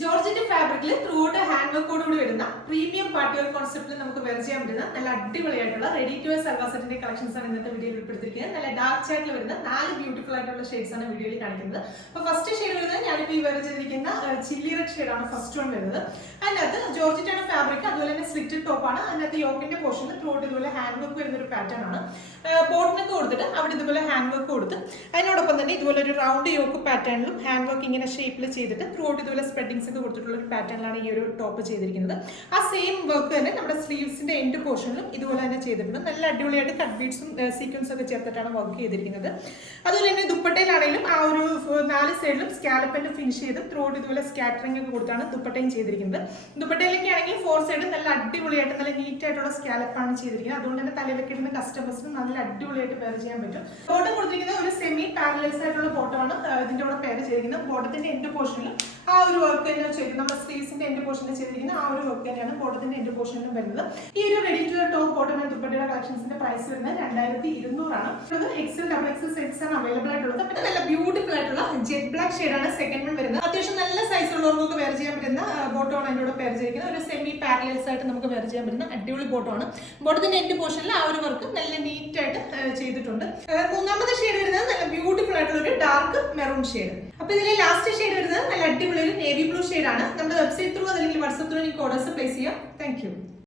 Georgette ഫാബ്രിക്കിൽ through out hand വർക്കോടുകൂടി വരുന്ന premium party wear കോൺസെപ്റ്റിൽ നമുക്ക് വെയർ ചെയ്യാൻ പറ്റുന്ന നല്ല അടിപൊളിയായിട്ടുള്ള റെഡി ടു വെയർ സൽവാർ സെറ്റിന്റെ കളക്ഷൻസ് ആണ് ഇന്നത്തെ വീഡിയോയിൽ ഉൾപ്പെടുത്തിയിരിക്കുന്നത്. നല്ല ഡാർക്ക് ഷെയ്ഡിൽ വരുന്ന 4 ബ്യൂട്ടിഫുൾ ആയിട്ടുള്ള ഷെയ്ഡ്സ് ആണ് വീഡിയോയിൽ കാണിക്കുന്നത്. അപ്പോൾ ഫസ്റ്റ് ഷെയ്ഡ് വരുന്നത് ഞാനിപ്പോൾ ഈ വെയർ ചെയ്തിരിക്കുന്ന ചില്ലി റെഡ് ഷെയ്ഡാണ് ഫസ്റ്റ് വൺ വരുന്നത്. അതിനകത്ത് ജോർജറ്റ് ആണ് ഫാബ്രിക്, അതുപോലെ തന്നെ സ്ലിറ്റഡ് ടോപ്പ് ആണ്. അതിനകത്ത് യോക്കിന്റെ പോർഷനിൽ ത്രൂ ഔട്ട് ഇതുപോലെ ഹാൻഡ് വർക്ക് വരുന്ന ഒരു പാറ്റേൺ ആണ്. ബോട്ടിനൊക്കെ കൊടുത്തിട്ട് അവിടെ ഇതുപോലെ ഹാൻഡ് വർക്ക് കൊടുത്ത് അതിനോടൊപ്പം തന്നെ ഇതുപോലെ ഒരു റൗണ്ട് യോക്ക് പാറ്റേണിലും ഹാൻഡ് വർക്ക് ഇങ്ങനെ ഷേപ്പിൽ ചെയ്തിട്ട് ത്രൂ ഔട്ട് ഇതുപോലെ സ്പ്രെഡിങ്സ് ഒക്കെ കൊടുത്തിട്ടുള്ള ഒരു പാറ്റേണിലാണ് ഈ ഒരു ടോപ്പ് ചെയ്തിരിക്കുന്നത്. ആ സെയിം വർക്ക് തന്നെ നമ്മുടെ സ്ലീവ്സിന്റെ എൻഡ് പോർഷനിലും ഇതുപോലെ തന്നെ ചെയ്തിട്ടുണ്ട്. നല്ല അടിപൊളിയായിട്ട് കട്ട് ബീഡ്സും സീക്വൻസ് ഒക്കെ ചേർത്തിട്ടാണ് വർക്ക് ചെയ്തിരിക്കുന്നത്. അതുപോലെ തന്നെ ദുപ്പട്ടയിലാണെങ്കിലും ആ ഒരു 4 സൈഡിലും സ്കാലപ്പിന്റെ ഫിനിഷ് ചെയ്ത് ത്രൂ ഔട്ട് ഇതുപോലെ സ്കാറ്ററിംഗ് ഒക്കെ കൊടുത്താണ് ദുപ്പട്ടയും ചെയ്തിരിക്കുന്നത്. ദുപ്പട്ടയിലേക്ക് ആണെങ്കിൽ 4 സൈഡും നല്ല അടിപൊളിയായിട്ട് നല്ല നീറ്റ് ആയിട്ടുള്ള സ്കാലപ്പാണ് ചെയ്തിരിക്കുന്നത്. അതുകൊണ്ട് തന്നെ തലയിലൊക്കെ ഇടുന്ന കസ്റ്റമേഴ്സിന് നല്ല അടിപൊളിയായിട്ട് പെയർ ചെയ്യാൻ പറ്റും. ബോട്ടം കൊടുത്തിരിക്കുന്നത് ഒരു സെമി പാരലൈസ് ആയിട്ടുള്ള ബോട്ടമാണ് ഇതിന്റെ കൂടെ പെയർ ചെയ്തിരിക്കുന്നത്. ബോട്ടത്തിന്റെ എൻഡ് പോർഷനിൽ ആ ഒരു വർക്ക് തന്നെ ചെയ്ത് നമ്മുടെ സ്ലീവ്സിന്റെ എൻഡ് പോർഷനിൽ ചെയ്തിരിക്കുന്ന ആ ഒരു വർക്ക് തന്നെയാണ് ബോട്ടത്തിന്റെ എൻഡ് പോർഷനിലും വരുന്നത്. ഈ ഒരു ready to wear top bottom and ദുപ്പട്ടയുടെ കളക്ഷൻസിന്റെ പ്രൈസ് വരുന്നത് 2200 ആണ്. എക്സൽ ഡബിൾ എക്സൽ സെറ്റ്സ് ആണ് അവൈലബിൾ ആയിട്ടുള്ളത്. പിന്നെ നല്ല ബ്യൂട്ടിഫുൾ ആയിട്ടുള്ള ജെറ്റ് ബ്ലാക്ക് ഷെയ്ഡാണ് സെക്കൻഡ് വൺ വരുന്നത്. അത്യാവശ്യം നല്ല സൈസ് ഉള്ളവർക്ക് വെയർ ചെയ്യാൻ പറ്റുന്ന ബോട്ടമാണ് അതിന്റെ കൂടെ പെയർ ചെയ്തിരിക്കുന്നത്. ഒരു സെമി പാരലൈസ് ആയിട്ട് നമുക്ക് വെയർ ചെയ്യാൻ പറ്റുന്ന അടിപൊളി ബോട്ടമാണ്. ബോട്ടത്തിന്റെ എൻഡ് പോർഷനിൽ ആ ഒരു വർക്ക് നല്ല നീറ്റ് ആയിട്ട് ചെയ്തിട്ടുണ്ട്. മൂന്നാമത്തെ ഷെയ്ഡ് വരുന്നത് നല്ല ബ്യൂട്ടിഫുൾ ആയിട്ടുള്ള ഒരു ഡാർക്ക് മെറൂൺ ഷെയ്ഡ്. അപ്പൊ ഇതിലെ ലാസ്റ്റ് ഷെയ്ഡ് വരുന്നത് നല്ല അടിപൊളി ഒരു നേവി ബ്ലൂ ഷെയ്ഡ് ആണ്. നമ്മുടെ വെബ്സൈറ്റ് ത്രൂ അല്ലെങ്കിൽ വാട്സ്ആപ്പ് ത്രൂ നിങ്ങൾക്ക് ഓർഡേഴ്സ് പ്ലേസ് ചെയ്യാം. Thank you.